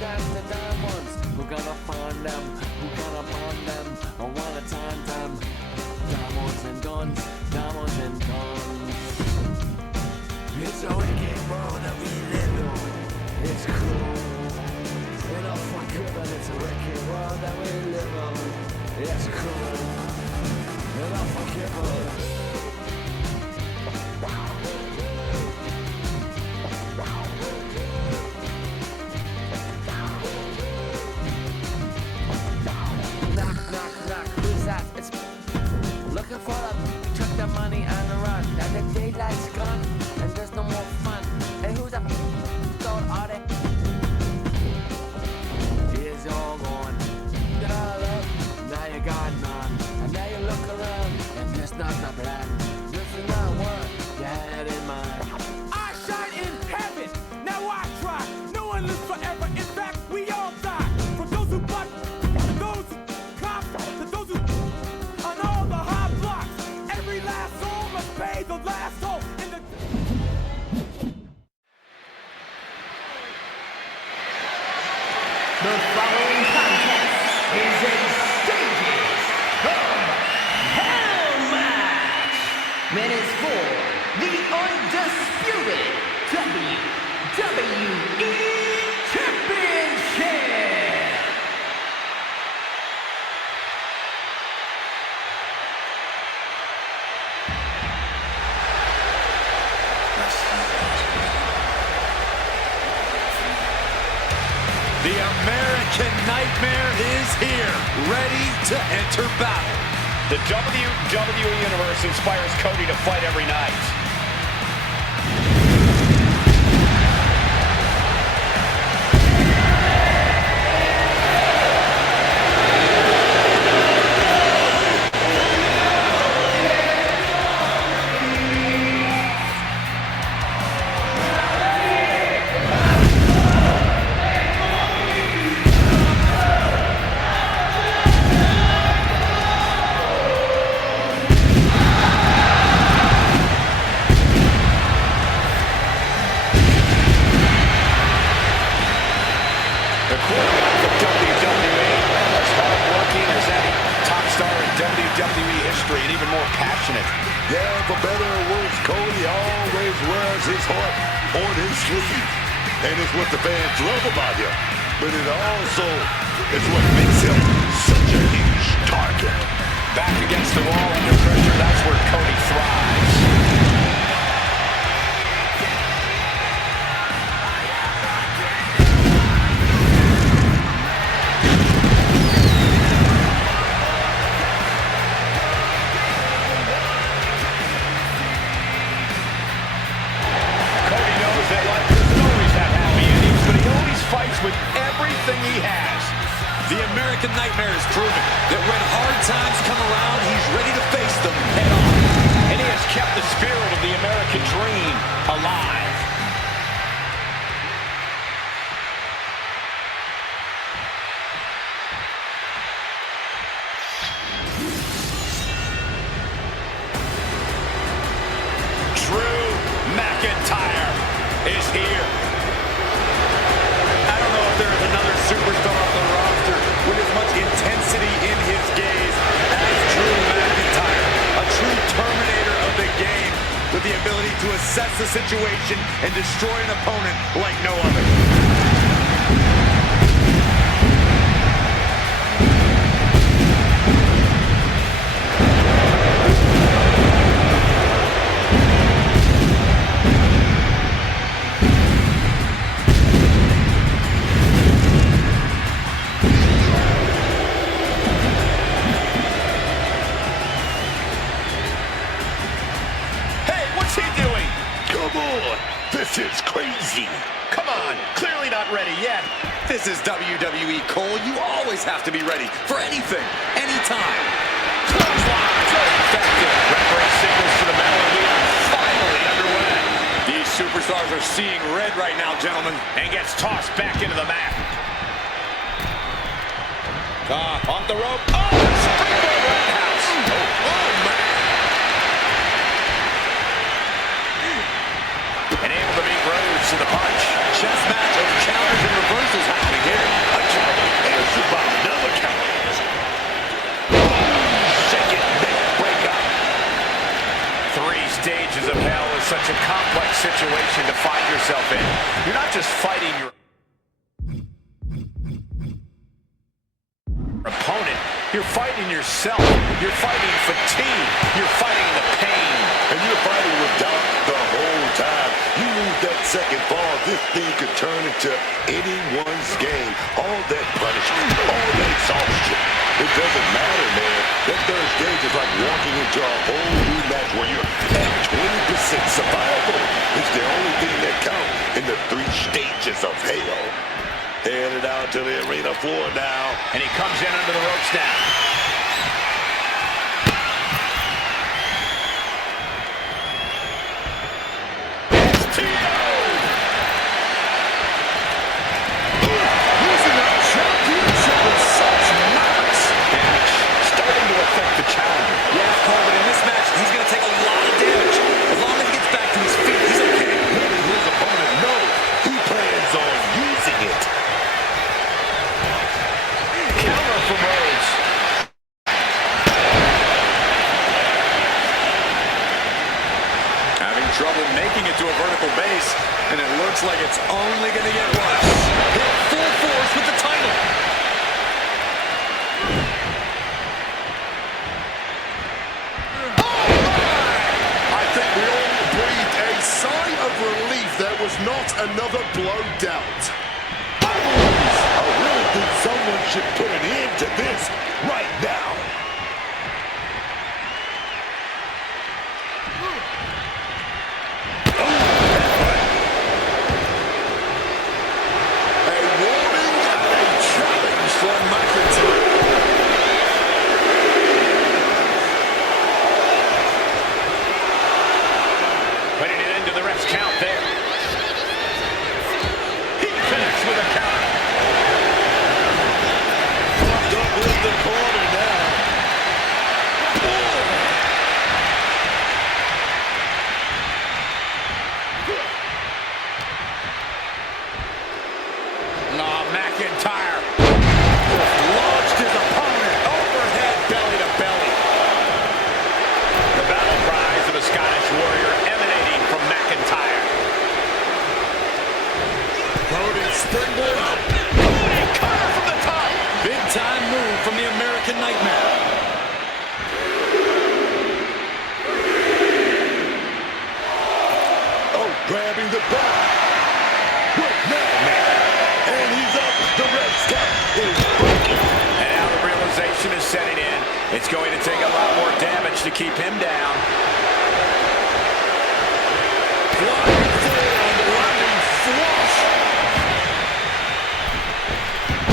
got the diamonds? Who gonna find them? Who gonna find them? I wanna time them. Diamonds and guns, diamonds and guns. It's a wicked world that we live in. It's cool. Enough for good, but it's a wicked world that we live in. It's cool. Enough for good. Looking for the took the money and the run. Now the daylight's gone and there's no more fun. Hey, who's up? Don't are they? It's all gone. Got up, now you got none. And now you look around and there's not a plan. This is not what you had in mind. I shine in heaven. Now I try. No one lives forever. In fact, we all die. From those who butt, to those who cop, to those who on all the high blocks. Every last soul must pay the last soul in the. The following contest is a Stages of Hell match. And is for the Undisputed WWE Championship. The American Nightmare is here, ready to enter battle. The WWE Universe inspires Cody to fight every night. WWE history and even more passionate. Yeah, for better or worse, Cody always wears his heart on his sleeve. And it's what the fans love about him. But it also is what makes him such a huge target. Back against the wall under pressure, that's where Cody thrives. With everything he has. The American Nightmare has proven that when hard times come around, he's ready to face them head on. And he has kept the spirit of the American dream alive. Drew McIntyre is here. There is another superstar on the roster with as much intensity in his gaze as Drew McIntyre. A true terminator of the game with the ability to assess the situation and destroy an opponent like no other. This is crazy. Come on, clearly not ready yet. This is WWE, Cole. You always have to be ready for anything, anytime. Clothesline, so effective. Referee signals for the bell, and we are finally underway. These superstars are seeing red right now, gentlemen. And gets tossed back into the mat. Off the rope. Oh, springboard roundhouse. Oh, man. And able to beat Rhodes to the punch. Chess match of counters and reversals happening here. You're fighting yourself. You're fighting fatigue. You're fighting the pain. And you're fighting with doubt the whole time. You lose that second fall, this thing could turn into anyone's game. All that punishment, all that exhaustion. It doesn't matter, man. That third stage is like walking into a whole new match where you're at 20% survival. It's the only thing that counts in the 3 stages of hell. Headed out to the arena floor now. And he comes in under the ropes now. Losing that championship with such malice. Damage starting to affect the challenger. Yeah, Cole, but in this match, he's going to take a lot of damage. As long as he gets back to his feet, he's okay. Letting his opponent know he plans on using it. Counter from Rhodes. Having trouble making it to a vertical base, and it looks like it's only going to get worse. Hit full force with the title. I think we all breathed a sigh of relief there was not another blow dealt. I really think someone should put an end to this right now. A warning and a challenge from McIntyre. Putting it into the ref's count there. He connects with a counter. Fucked up with the corner now. McIntyre launched his opponent overhead, belly to belly. The battle cries of a Scottish warrior emanating from McIntyre. Cody springboard up. Cody cutter from the top. Big time move from the American Nightmare. Oh, grabbing the bell. What now, man? And he's up. The ref's count is broken. And now the realization is setting in. It's going to take a lot more damage to keep him down. Flying forward, landing flush.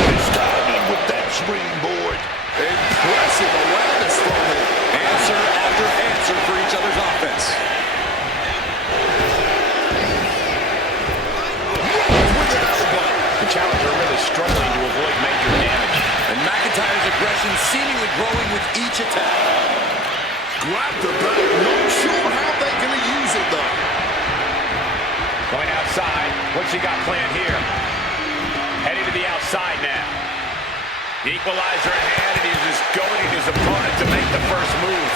His timing with that springboard. Impressive awareness from him. Answer after answer for each other's offense. With an elbow. The challenger really struggling to avoid major damage. And McIntyre's aggression seemingly growing with each attack. Grab the belt. Not sure how they're going to use it, though. Going outside. What's he got planned here? Heading to the outside now. Equalizer in hand, and he's just goading his opponent to make the first move.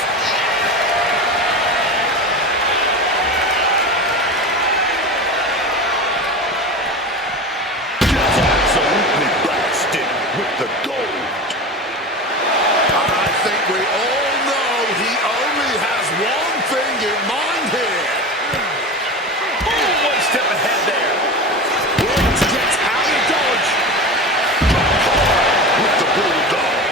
Just absolutely blasted with the gold. I think we all know he only has one thing in mind here. Oh, one step ahead there. Let's get out of dodge. With the bulldog.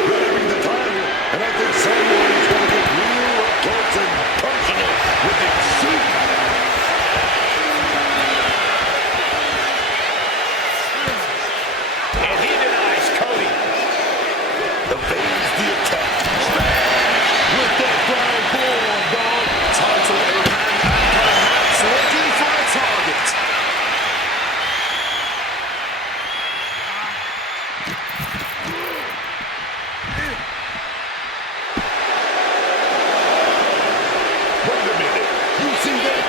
Grabbing the title, and I think someone is going to get real up close and personal with it soon. And he denies Cody. Evades the attack. Smash with the brown bulldog. Title in hand and perhaps looking for a target. Wait a minute. You see that?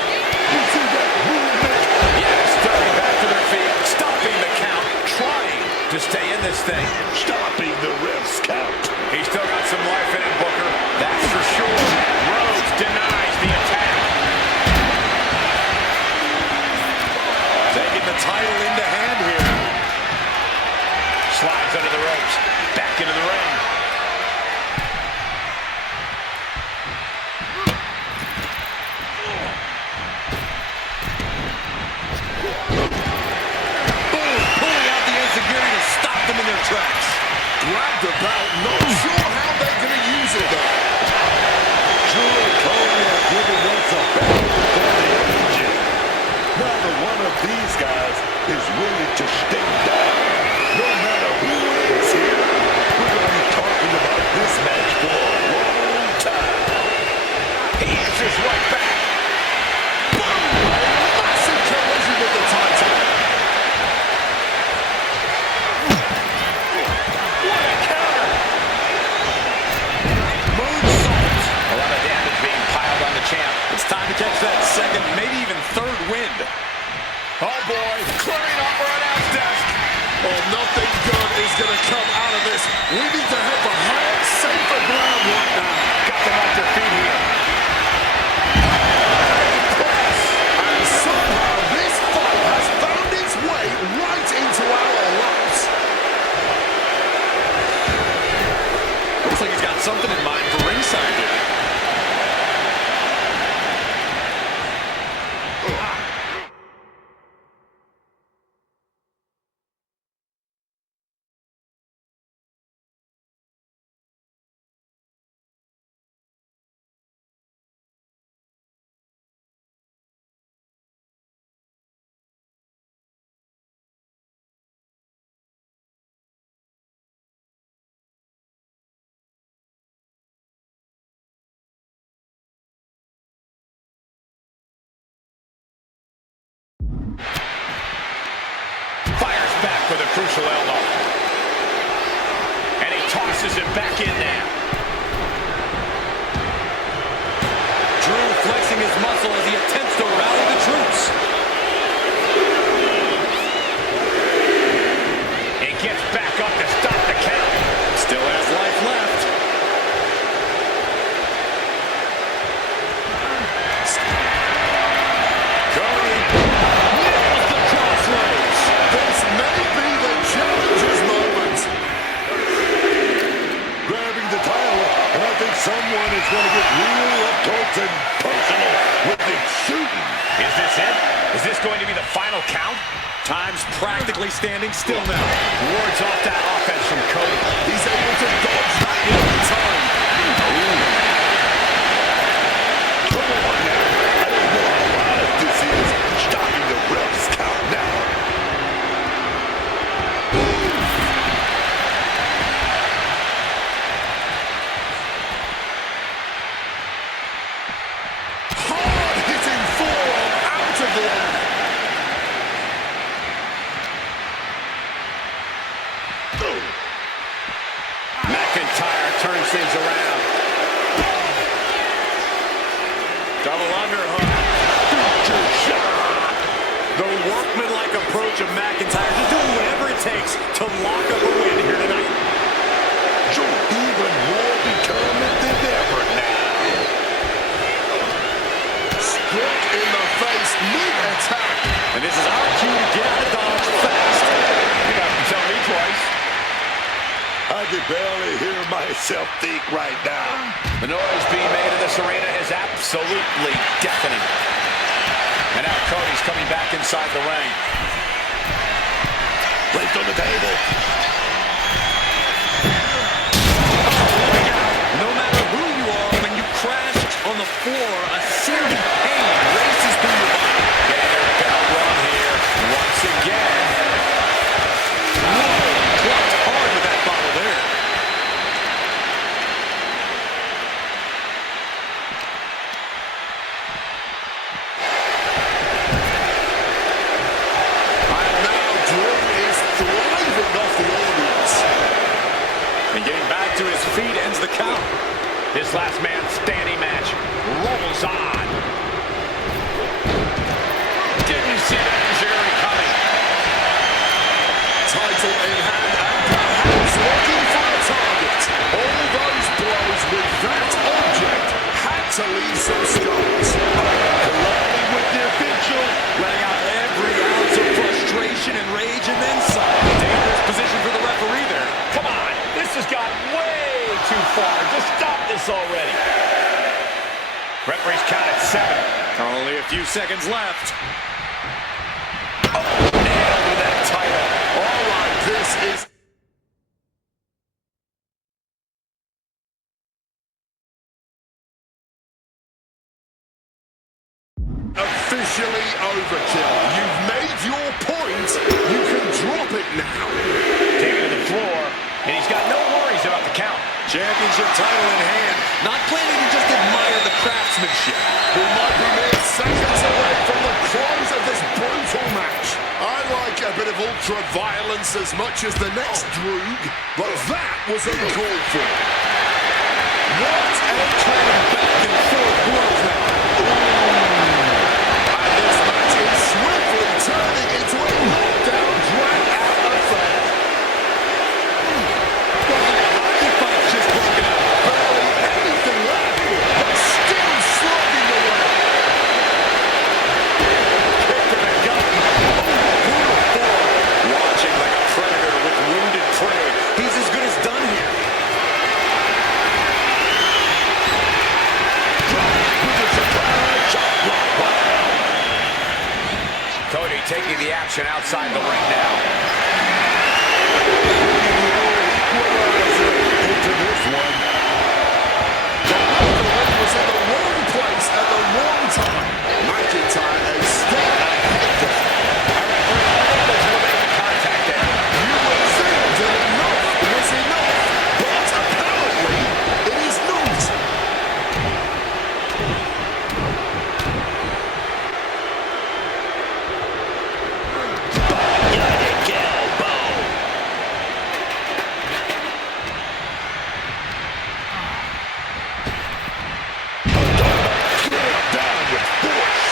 You see that movement? Yes, starting back to their feet, stopping the count, trying to stay in this thing. Stopping the ref's count. He's still got some life in him, Booker. That's for sure. Rhodes denies the attack. Taking the title into hand here. Slides under the effects. Grabbed the belt, not sure how they're going to use it though. Drew and Cody are giving us a battle for the ages. Neither one of these guys is willing to stay down. No matter who is here, we're going to be talking about this match for a long time. He answers right back. Boom! Massive collision with the title. What a counter! Moonsault. A lot of damage being piled on the champ. It's time to catch that second, maybe even third wind. Oh boy, clearing up our announce desk. Oh, nothing good is going to come out of this. We need to head for higher, safer ground right now. Got them off their feet here. Press. And somehow this fight has found its way right into our laps. Looks like he's got something in mind for ringside here. Fires back with a crucial elbow. And he tosses him back in there. Drew flexing his muscle as he attempts to rally the troops. He gets back up to stop the count. Still has life left. Cody nails the crossroads. This may be the challenger's moment. Grabbing the title, and I think someone is going to get real up close and personal with the shooting. Is this it? Is this going to be the final count? Time's practically standing still now. Wards off that offense from Cody. He's able to dodge that every time. Come on now. I don't know how live this is. Starting the refs count now. Hard hitting forearm out of the air. McIntyre turns things around. Double underhook. Future shot. The workmanlike approach of McIntyre, just doing whatever it takes to lock up a win here tonight. Even more determined than ever now. Struck in the face, mid-attack. And this is our cue to get out of Dodge fast. You got to tell me twice. I can barely hear myself think right now. The noise being made in this arena is absolutely deafening. And now Cody's coming back inside the ring. Placed on the table. No matter who you are, when you crash on the floor, a searing pain races through your body. Getting a bell run here once again. Whoa, clutched hard with that bottle there. And now Drew is thriving off the audience. And getting back to his feet ends the count. This last man standing match rolls on. Didn't see that injury coming. Title in hand and perhaps looking for a target. All those blows with that object had to leave some scars. Colliding with the official, letting out every ounce of frustration and rage and then some. Dangerous position for the referee there. Come on, this has got way too far. Just stop this already. Referee's count at 7. Only a few seconds left. Oh, nailed with that title. All right, this is overkill. You've made your point. You can drop it now. Taking to the floor, and he's got no worries about the count. Championship title in hand. Not planning to just admire the craftsmanship. We might be mere seconds away from the close of this brutal match. I like a bit of ultra-violence as much as the next Droog, but that was uncalled for. What a kind of back and forth blows now. And this match is swiftly turning into a knockdown, drag-out affair. The fight's just broken up. Barely anything left, but still slugging away. Kick to the gut. Brutal form. Watching like a predator with wounded prey. He's as good as done here. Cody taking the action outside the ring now. Into this one. The ring was in the wrong place at the wrong time. McIntyre is still ahead there. There's no making contact there. You would think that enough was enough, but apparently it is not. Down with force.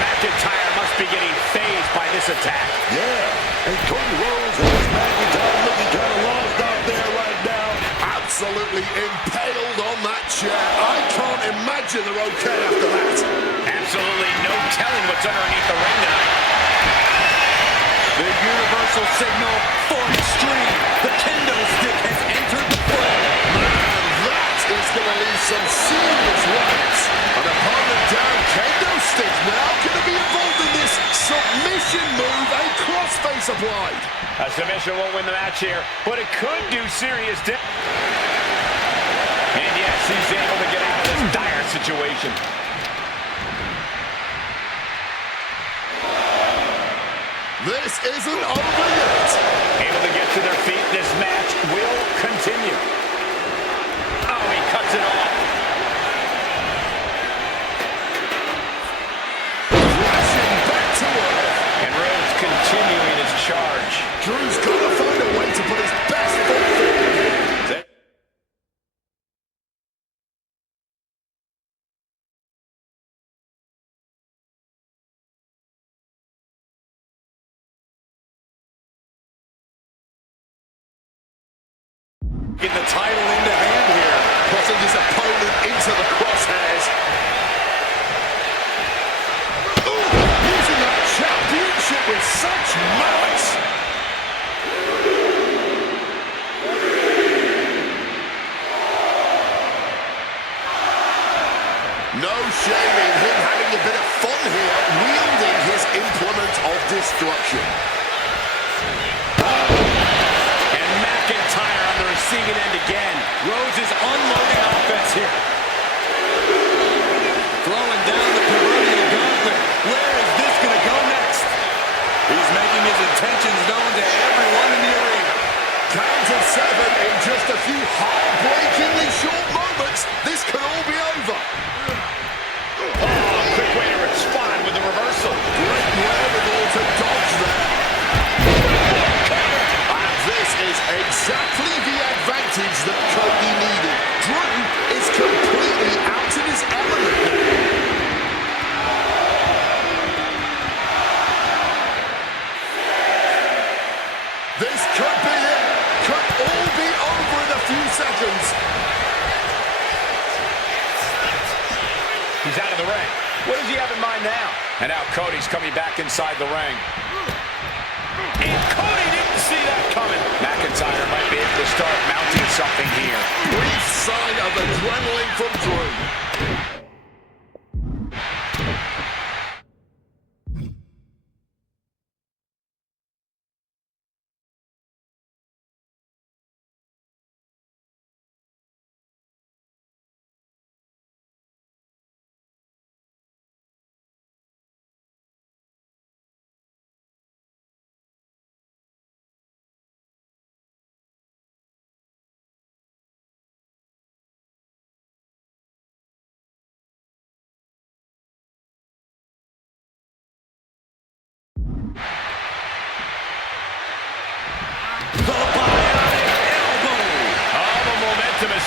McIntyre must be getting phased by this attack. Yeah, and Cody Rhodes has McIntyre looking kind of lost out there right now. Absolutely impaled on that chair. I can't imagine they're okay after that. Absolutely no telling what's underneath the ring tonight. The universal signal for extreme. The kendo stick has entered the fray. Man, that is going to leave some serious marks. An opponent down, kendo stick now going to be involved in this submission move, a crossface applied. A submission won't win the match here, but it could do serious damage. And yes, he's able to get out of this dire situation. This isn't over yet. Able to get to their feet, this match will continue. Oh, he cuts it off. Crashing back to earth. And Rhodes continuing his charge. Drew's got to find a way to put his best foot forward here. Get the title into hand here. Putting his opponent into the crosshairs. Ooh, using that championship with such malice. No shame in him having a bit of fun here, wielding his implement of destruction. And McIntyre on the receiving end again. Rhodes is unloading offense here. Throwing down the proverbial gauntlet. Where is this going to go next? He's making his intentions known to everyone in the arena. Count of 7 in just a few heartbreakingly short moments. This could all be over. Quick way to respond with the reversal. Great wherewithal to dodge there. And this is exactly the advantage that Cody needed. Drew is completely out of his element now. This could be it. Could all be over in a few seconds. He's out of the ring. What does he have in mind now? And now Cody's coming back inside the ring. And Cody didn't see that coming. McIntyre might be able to start mounting something here. Brief sign of adrenaline from Drew.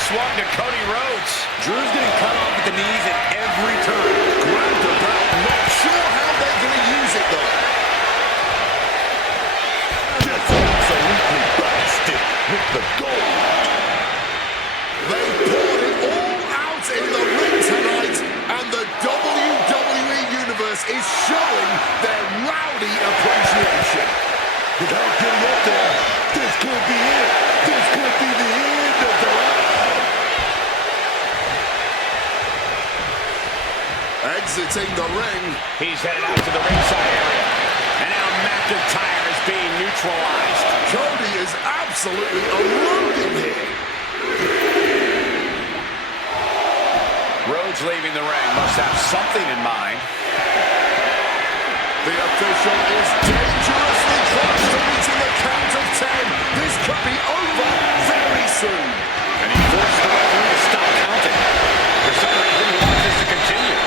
swung to Cody Rhodes. Drew's getting cut off at the knees at every turn. Grab the belt. Not sure how they're going to use it, though. Just absolutely blasted with the gold. They poured it all out in the ring tonight, and the WWE Universe is showing their rowdy appreciation. Without getting up there, this could be it. This could be the end of the round. Exiting the ring. He's headed out to the ringside area. And now McIntyre is being neutralized. Cody is absolutely unloading here. Rhodes leaving the ring must have something in mind. The official is dangerously close to reaching the count of 10. This could be over very soon. And he forced the referee to stop counting. For some reason, he wants this to continue.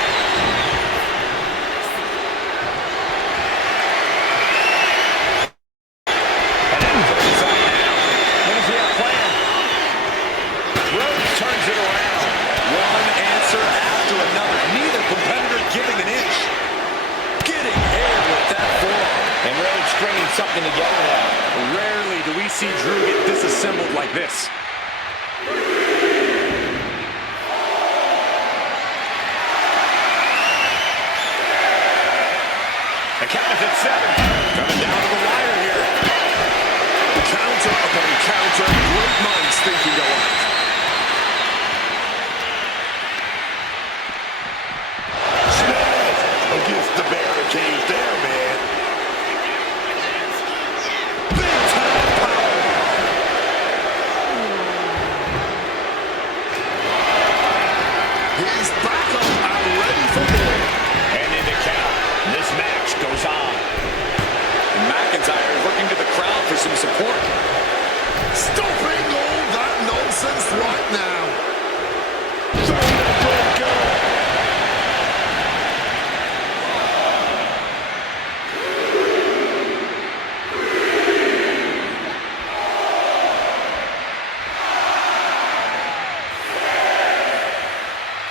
And then to the inside now. What does he have planned? Rhodes turns it around. One answer after another. Neither competitor giving an inch. Getting air with that forearm. And Rhodes stringing something together now. Rarely do we see Drew get disassembled like this. The count is at 7. Coming down to the wire here. Counter upon counter. Great minds thinking alike. Smash against the barricade there, man. Big time powerbomb. He's back up and ready for more. And in the count. This match goes on. And McIntyre is looking to the crowd for some support. Stopping all that nonsense right now.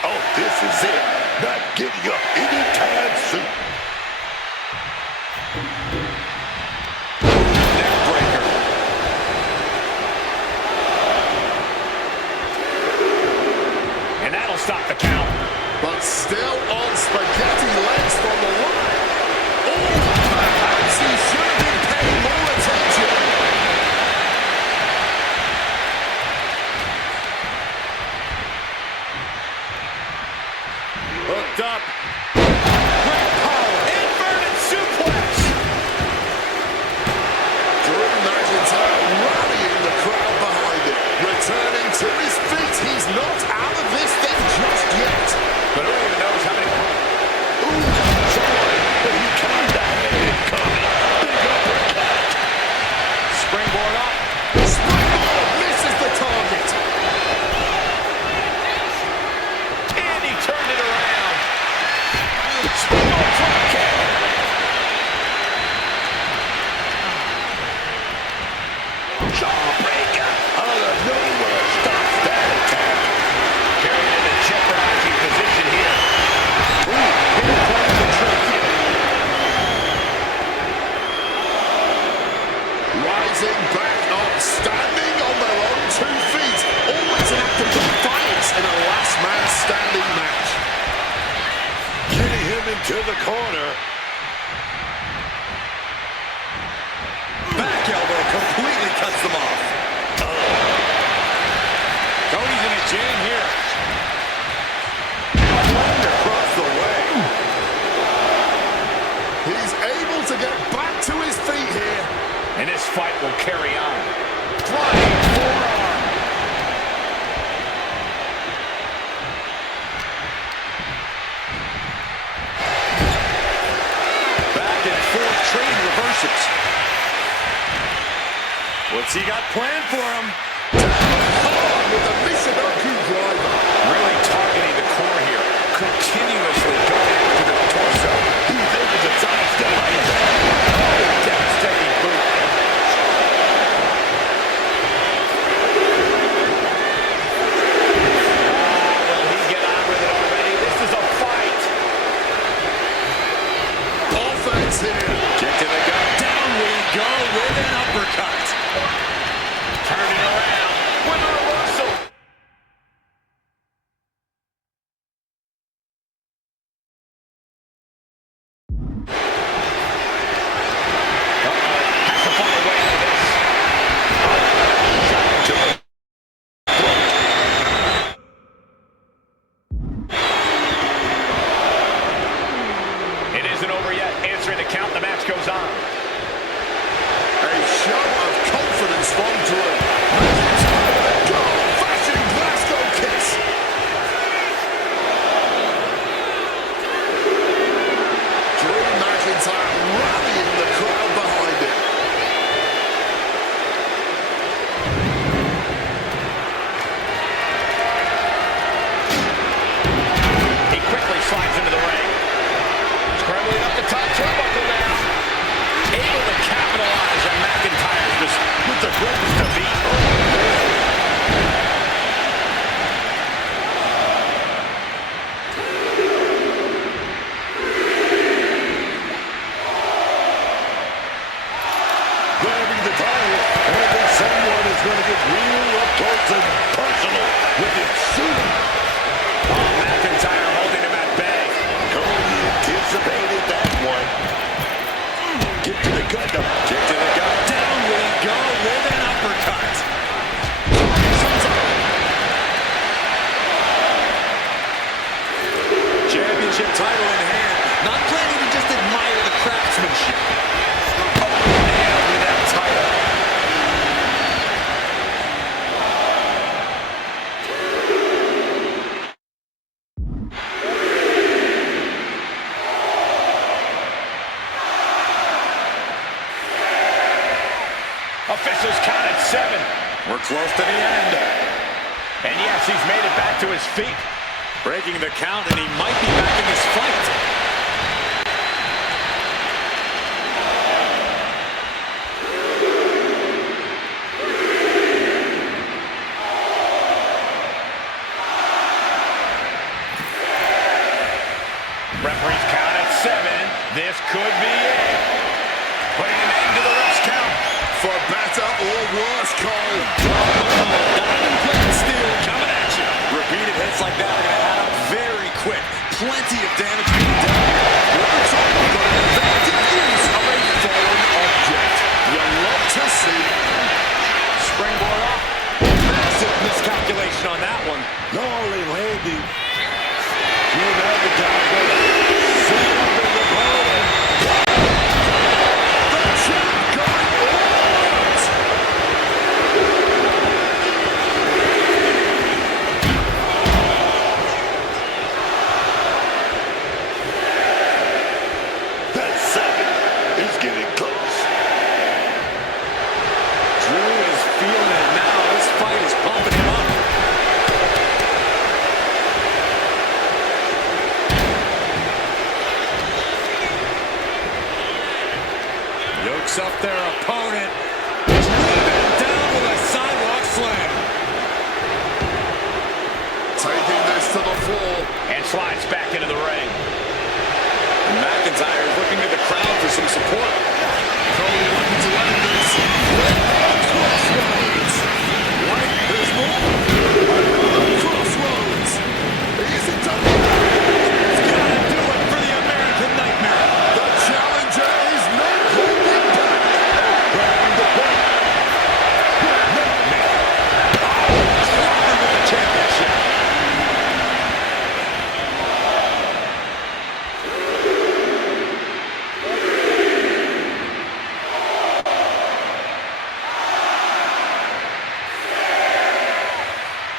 Oh, this is it. Not getting up anytime soon. Neckbreaker. And that'll stop the count. But still on spaghetti legs from the line. Oh, perhaps he should have been paying more attention. Hooked up. Great power. Inverted suplex. Drew McIntyre rallying the crowd behind him. Returning to his feet. He's not out of this thing just yet. But who even knows how many... Ooh, sorry, but he kind of had it coming. Big uppercut. Springboard up. Springboard misses the target. And he turned it around. Springboard drop kick. Jawbreaker out of nowhere stops that attack. Carried in a jeopardizing position here. Ooh, here comes the trick. Rising back up, standing on their own 2 feet. Always an act of defiance in a last man standing match. Getting him into the corner. Back elbow completely cuts them off. Cody's in a jam here. Right across the way. He's able to get back to his feet here. And this fight will carry on. Flying forearm. Back and forth trading reversals. What's he got planned for him? Hard with the Michinoku driver. Really targeting the core here. Continuously going after the torso. He's able to sidestep. Devastating boot. get real up close and personal with it soon. Oh, McIntyre holding him at bay. Cody anticipated that one. Get to the gut now. Kick to the gut. Down we go with an uppercut. Championship title in hand. Not planning to just admire the craftsmanship. Oh, man, with that title. Officials count at 7. We're close to the end. And yes, he's made it back to his feet. Breaking the count, and he might be back in this fight. Referee's count at 7. This could be it. Putting an end to the ref's count. For better or worse, Cole. Diamond plate steel coming at you. Repeated hits like that are going to add up very quick. Plenty of damage being done. We're talking about an effective use of a foreign object. You love to see. Springboard up. Massive miscalculation on that one. Not only landing, Drew McIntyre set up his opponent. The champ going all out. That 7 is getting close. Drew is feeling it now. This fight is pumping him up. Yokes up their opponent. Driven down with a sidewalk slam. Taking this to the floor. And slides back into the ring. And McIntyre is looking to the crowd for some support. Cody looking to end this. Crossroads. What? There's more? Another crossroads. Is it done? It's gotta do it for the American Nightmare. The challenger is not holding back. Grabbing the belt. Clobbering with the championship.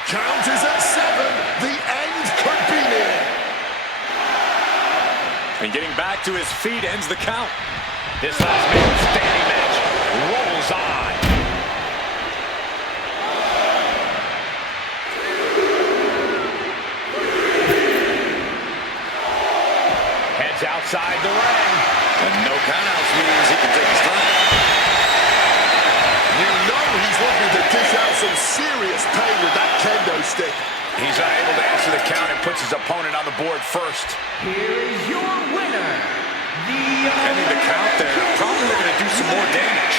Count is at 7. The end could be near. And getting back to his feet ends the count. This last man standing match rolls on. Heads outside the ring. And no countouts means he can take his time. You know he's looking to dish out some serious pain with that kendo stick. He's unable to answer the count and puts his opponent on the board first. Here is your winner, Ending the count there, probably looking to do some more damage.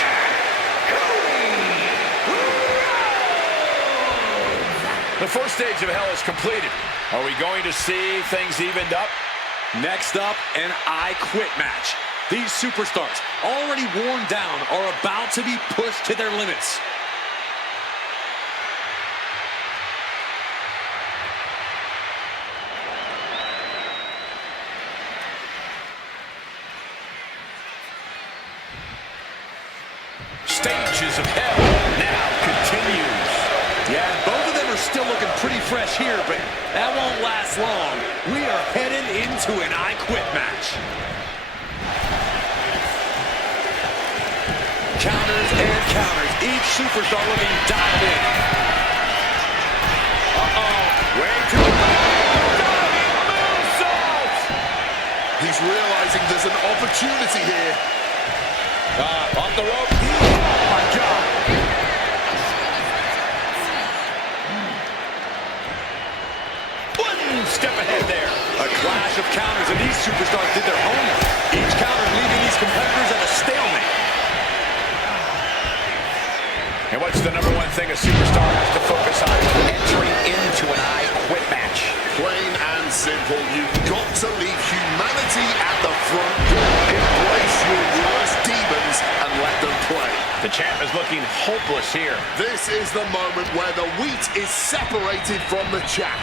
The first stage of hell is completed. Are we going to see things evened up? Next up, an I Quit match. These superstars, already worn down, are about to be pushed to their limits. Stages of hell now continues. Yeah, both of them are still looking pretty fresh here, but that won't last long. We are headed into an I Quit match. Counters and counters. Each superstar looking dialed in. Uh-oh. Way too low. Diving moonsault. He's realizing there's an opportunity here. Off the rope. Oh, my God. One step ahead there. A clash of counters, and these superstars did their homework. Each counter leaving these competitors at a stalemate. And what What's the number one thing a superstar has to focus on when entering into an I Quit match? Plain and simple, you've got to leave humanity at the front door. Embrace your worst demons and let them play. The champ is looking hopeless here. This is the moment where the wheat is separated from the chaff.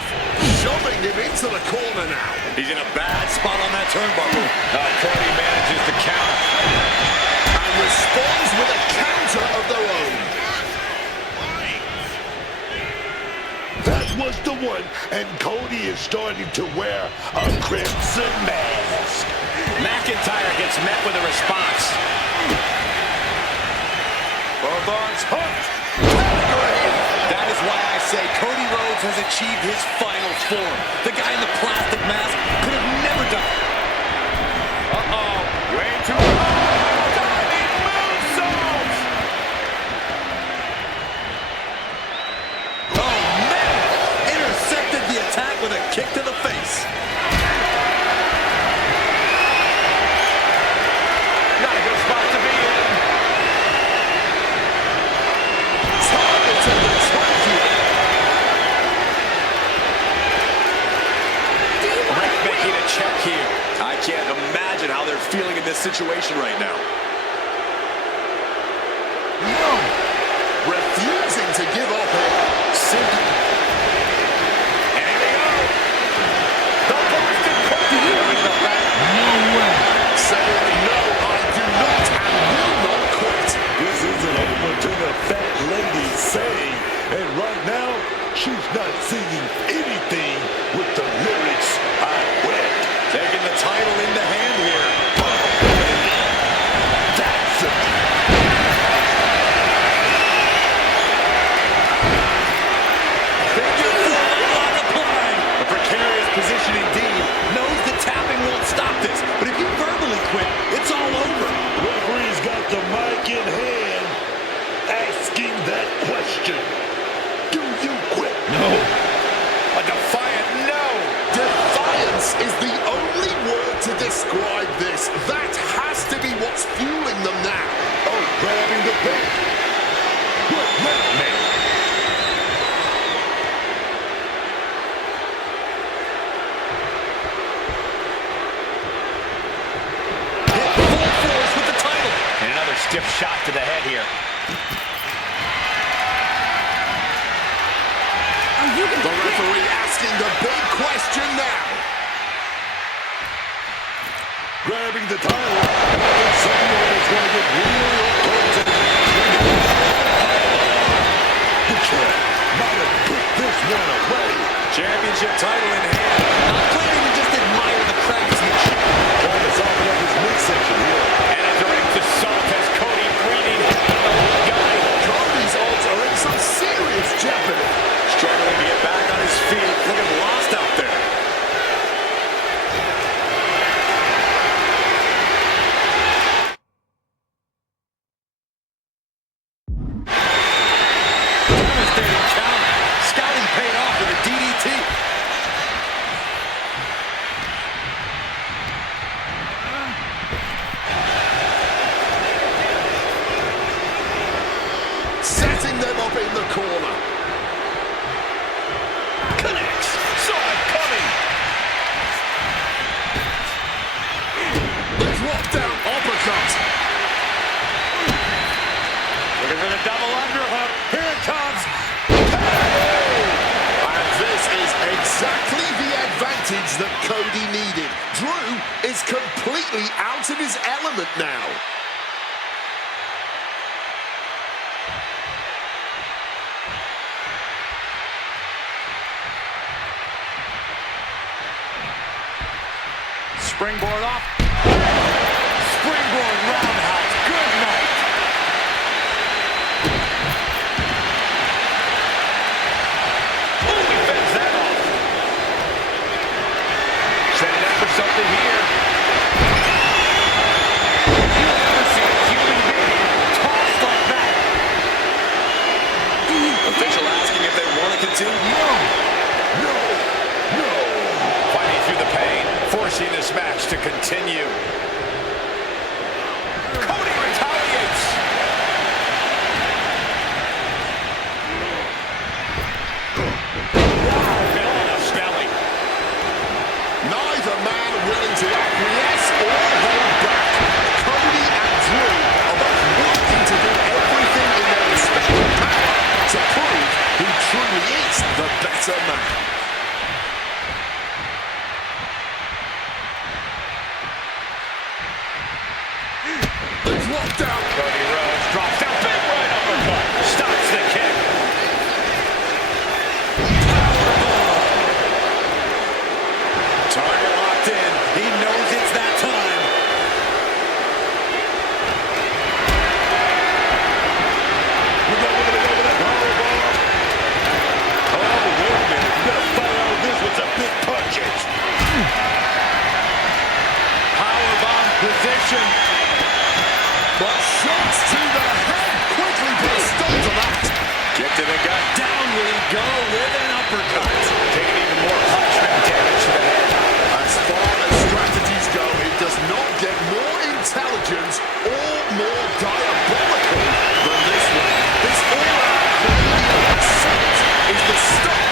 Shoving him into the corner now. He's in a bad spot on that turnbuckle. Cody manages to counter. And responds with a counter of their own. That was the one, and Cody is starting to wear a crimson mask. McIntyre gets met with a response. Bulldogs hooked. That is why I say Cody Rhodes has achieved his final form. The guy in the plastic mask could have never done it. Uh-oh. Way too hard. Diving moonsault. Oh, man! Intercepted the attack with a kick to the face. Not a good spot to be in. Targeted the trachea. Rick making a check here. I can't imagine how they're feeling in this situation right now. No. Refusing to give up here. Simply. And here we go. The Boston Crab. No way. Saying no, I do not and will not quit. This isn't over to the fat lady saying, and right now, she's not singing anything with the lyrics, I quit. Taking the title in the hand here. That's it. Figure four on the plane. A precarious position indeed. Knows the tapping won't stop this. But if you verbally quit, it's all over. Referee's got the mic in hand, asking that question. Do you quit? No. A defiant no. Defiance is the only word to describe this. That has to be what's fueling them now. Oh, grabbing the belt. What left me? Hit full force with the title. And another stiff shot to the head here. The referee asking the big question now. Grabbing the title. Someone is going to get real close to the champ might have put this one away. Championship title in hand. Not clear to just admire the craftsmanship. Trying to soften up his midsection here. And a direct assault as Cody breathing heavy on the guy. Cody's odds are in some serious jeopardy. Struggling to get back on his feet. Looking lost out there. Devastating counter. Scouting paid off with a DDT. Setting them up in the corner. Connects. Saw it coming. The drop down uppercut. Looking for the double underhook. Here it comes. And this is exactly the advantage that Cody needed. Drew is completely out of his element now. Springboard off. Springboard roundhouse. Good night. Oh, he fends that off. Setting up for something here. You never see a human being tossed like that. Official asking if they want to continue. No. Fighting through the pain, forcing this match to continue. Cody retaliates. intelligence or more diabolical than this one. This all-out cranial assault is the stuff.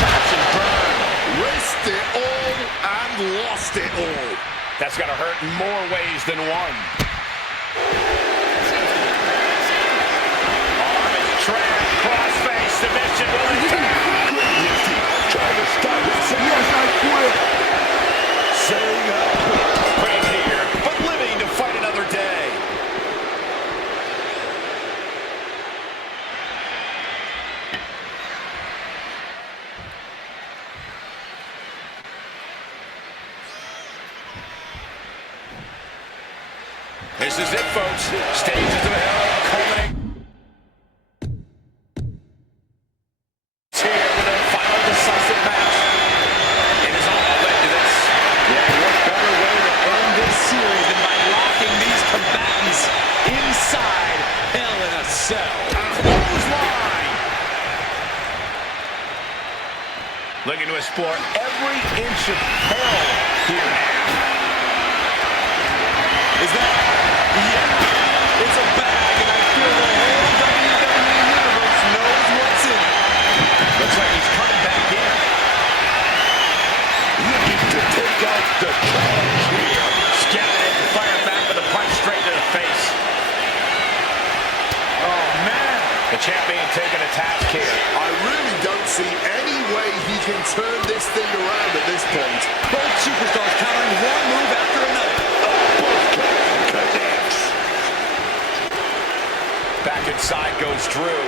Crash and burn. Risked it all and lost it all. That's gonna hurt in more ways than one. Arm is trapped, crossface, submission, will he tap? Trying to stop it. Yes, I quit. Saying I quit. Quitting here, but living to fight another day. This is it, folks. Stages of hell culminate here with a final decisive match. It is all led to this. Yeah, what better way to end this series than by locking these combatants inside Hell in a Cell. Clothesline. Looking to explore every inch of hell here now. Is that? Yeah. It's a bag, and I feel the whole WWE Universe knows what's in it. Looks like he's coming back in. Looking to take out the charge here. Scabbing it and firing back with a punch straight to the face. Oh, man. The champion taking a task here. I really don't see any way he can turn this thing around at this point. Both superstars countering one move after another. Back inside goes Drew.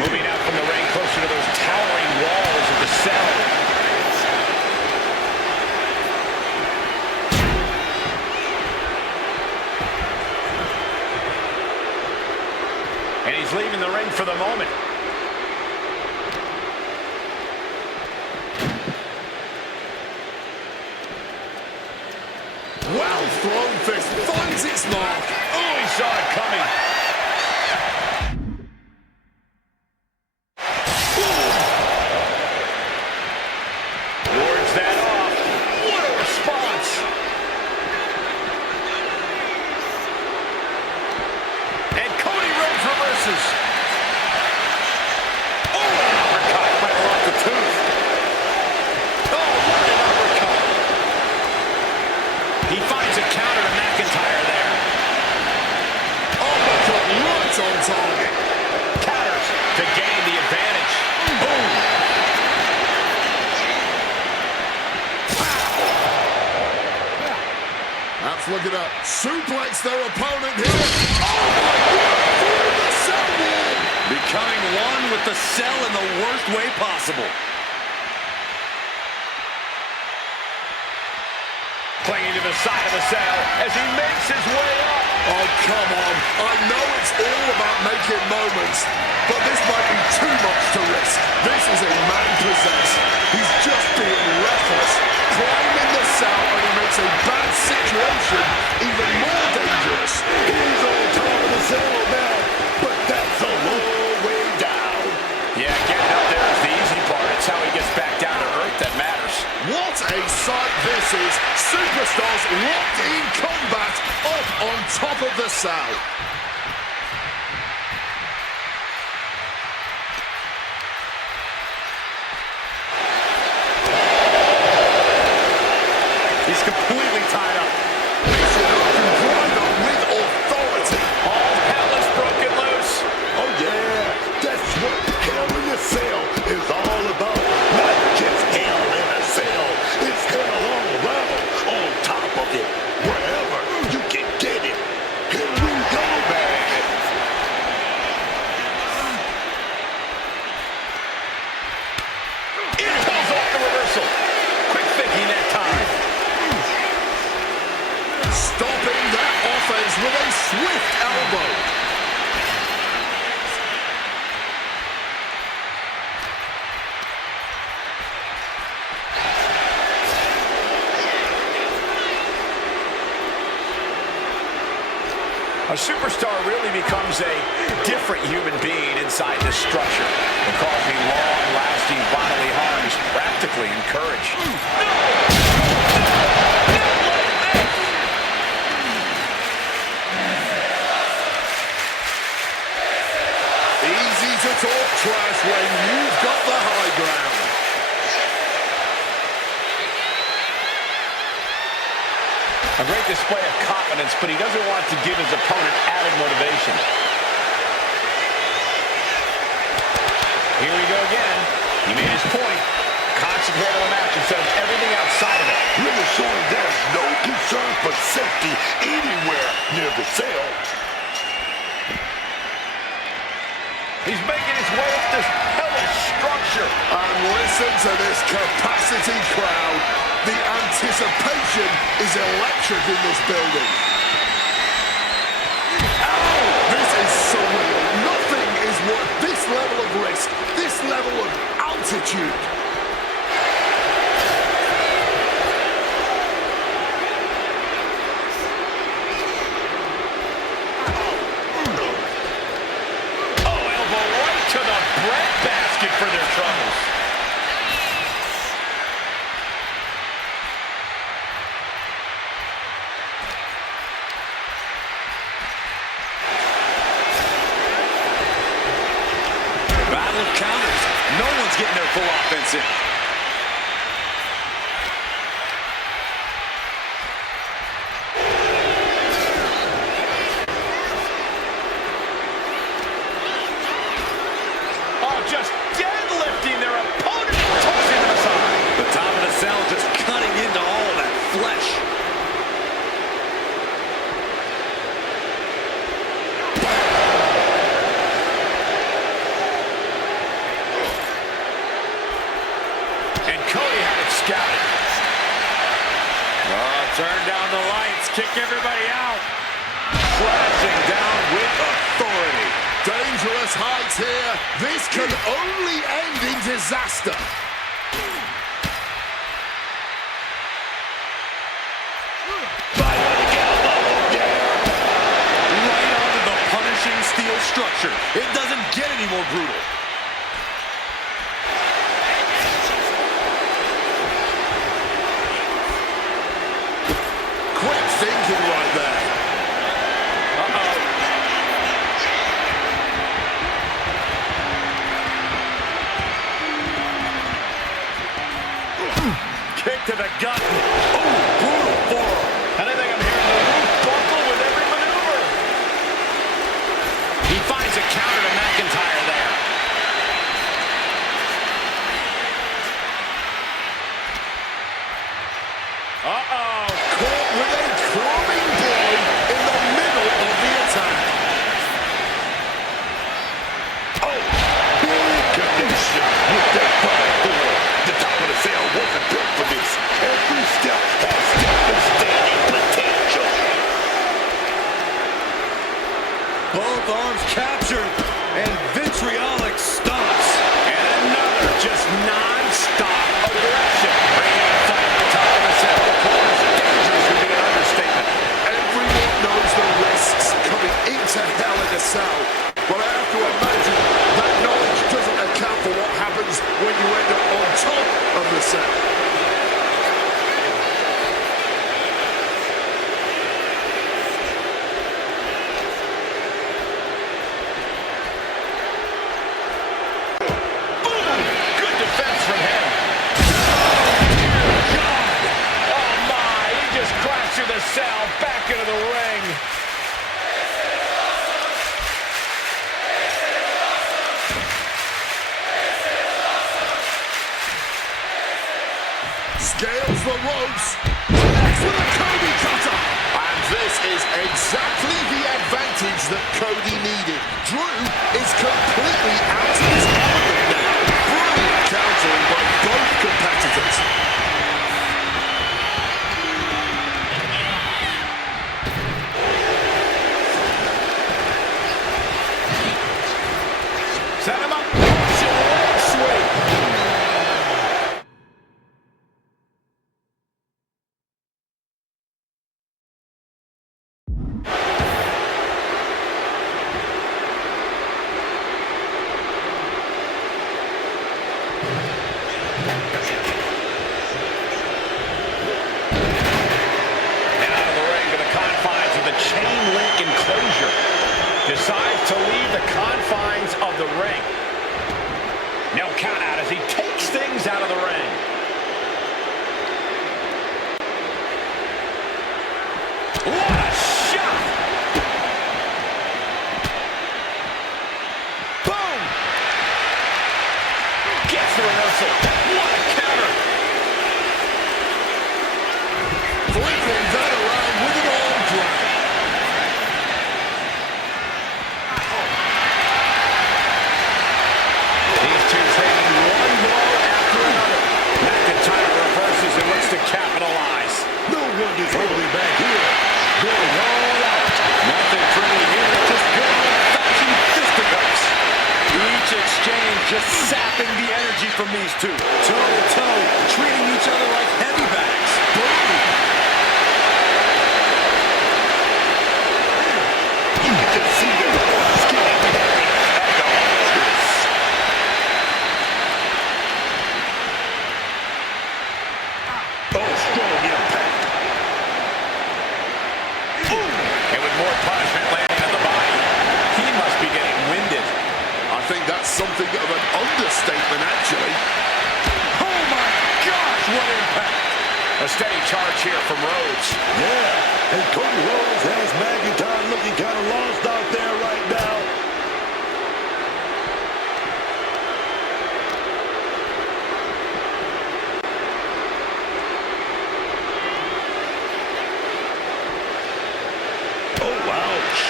Moving out from the ring closer to those towering walls of the cell. And he's leaving the ring for the moment. Well thrown fist finds its mark. Oh, he saw it coming. Wards that off. What a response. And Cody Rhodes reverses. Oh, an uppercut right off the tooth. Oh, what an uppercut. He finds a counter to McIntyre there. Uppercut right on target. Counters to gain the advantage. Boom. Let's look it up. Suplex their opponent here. Oh my God! Through the cell wall. Becoming one with the cell in the worst way possible. Clinging to the side of the cell as he makes his way up. Oh, come on. I know it's all about making moments, but this might be too much to risk. This is a man possessed. He's just being reckless. Climbing the cell and he makes a bad situation even more dangerous. He's on top of the cell now, but that's a long way down. Yeah, getting up there is the easy part. It's how he gets back down to earth that matters. What a sight this is. Superstars locked in combat up on top of the cell. He's completely tied up. It's an open driver with authority. All hell is broken loose. Oh yeah, that's what Hell in a Cell is all about. Not just Hell in a Cell, it's hell all around, on top of it, wherever you can get it. Here we go, man. It pulls off the reversal. Quick thinking that time. Stopping that offense with a swift elbow. A superstar really becomes a different human being inside this structure, causing long-lasting bodily harms, practically encouraged. No! Don't let class when you've got the high ground. A great display of confidence, but he doesn't want to give his opponent added motivation. Here we go again. He made his point. Concentrate on the match instead of everything outside of it. Really showing there's no concern for safety anywhere near the cell. He's making his way up this hellish structure. And listen to this capacity crowd. The anticipation is electric in this building. Ow! This is surreal. Nothing is worth this level of risk, this level of altitude. To the breadbasket for their troubles. Battle of counters. No one's getting their full offense in. Just deadlifting their opponent, tossing them aside. The top of the cell just cutting into all of that flesh. And Cody had it scouted. Oh, turn down the lights, kick everybody out. Crashing down with authority. Dangerous heights here. This can only end in disaster. Right onto the punishing steel structure. It doesn't get any more brutal. Quick thinking right there. Kick to the gut. Oh, brutal forearm. And I think I'm hearing the roof buckle with every maneuver. He finds a counter to McIntyre there. Uh-oh. Caught with a clubbing blow in the middle of the attack. Oh, big connection with that bottom door. The top of the cell wasn't built for this. Every step has devastating potential. Both arms captured, and vitriolic stomps. And another just non-stop aggression. Bringing it to the top of the cell. Of course, dangerous would be an understatement. Everyone knows the risks coming into Hell in a Cell. But I have to imagine that knowledge doesn't account for what happens when you end up on top of the cell. Good defense from him. Oh, dear God. Oh, my. He just crashed through the cell, back into the ring. Scales the ropes. Connects with a Cody cutter. And this is exactly the advantage that Cody needed. Drew is completely out of his element now. Brilliant countering by both competitors. Set him up. Leg sweep. Chain link enclosure. Decides to leave the confines of the ring. No count out as he takes things out of the ring. What a shot! Boom! Gets the reversal. What a counter! Flipping that around with an arm drag. These two trading one blow after another. McIntyre reverses and looks to capitalize. No one is holding back here. Going all out. Nothing pretty here, just good old-fashioned fisticuffs. Each exchange just sapping the energy from these two. Toe-to-toe, treating each other like heavy bags. Boom! You can see the skin. Oh, strong impact. And with more punishment landing on the body, he must be getting winded. I think that's something of an understatement, actually. Oh my gosh, what impact! A steady charge here from Rhodes. Yeah, and Cody Rhodes has McIntyre looking kind of lost out there right now. Oh, ouch.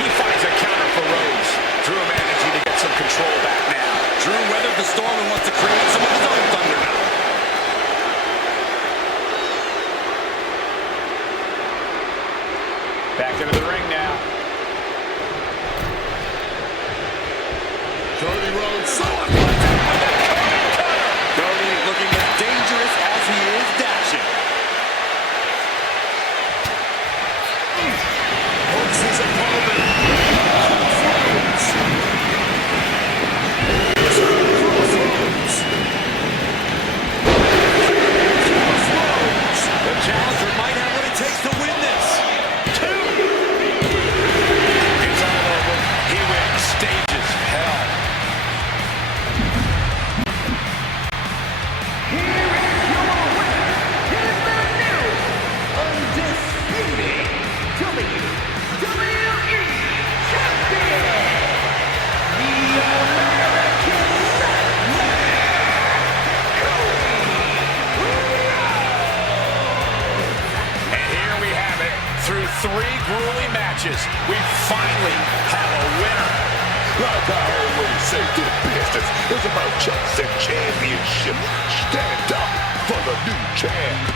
He finds a counter for Rhodes. Drew managing to get some control back now. Drew weathered the storm and wants to create some of his own thunder now. Back into the ring now. Cody Rhodes so Cody looking as dangerous as he is dashing. hooks his opponent. The challenger might have what it takes to win this. It's all over. He wins stages hell. Here is your winner, in the new Undisputed WWE Champion, the American Nightmare, Cody Rhodes. And here we have it. Through 3 grueling matches, we finally have a winner. Like I always say, this business is about chasing championship. Stand up for the new champ.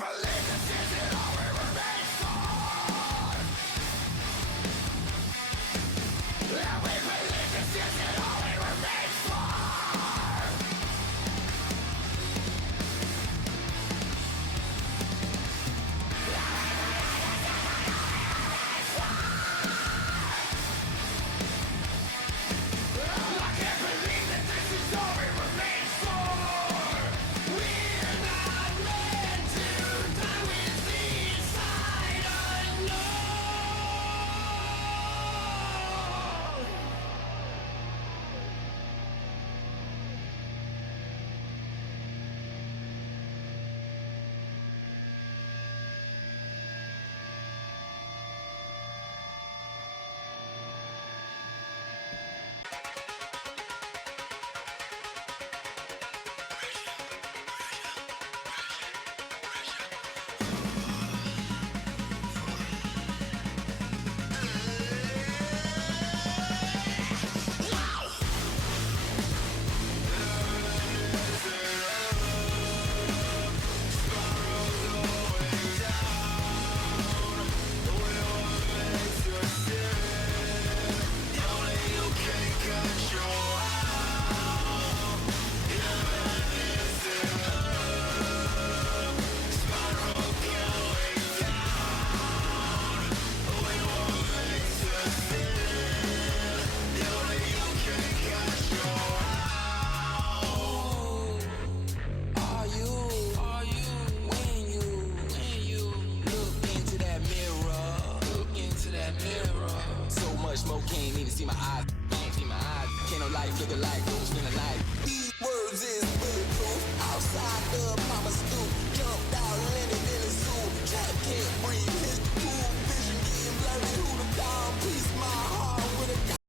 believe this isn't all we were made for. And we believe this isn't all we were made for. I can't believe that this is all we were made for. We're not meant to die with the inside unknown. So much smoke, can't even see my eyes. Can't no light, flicker like ghost in the night.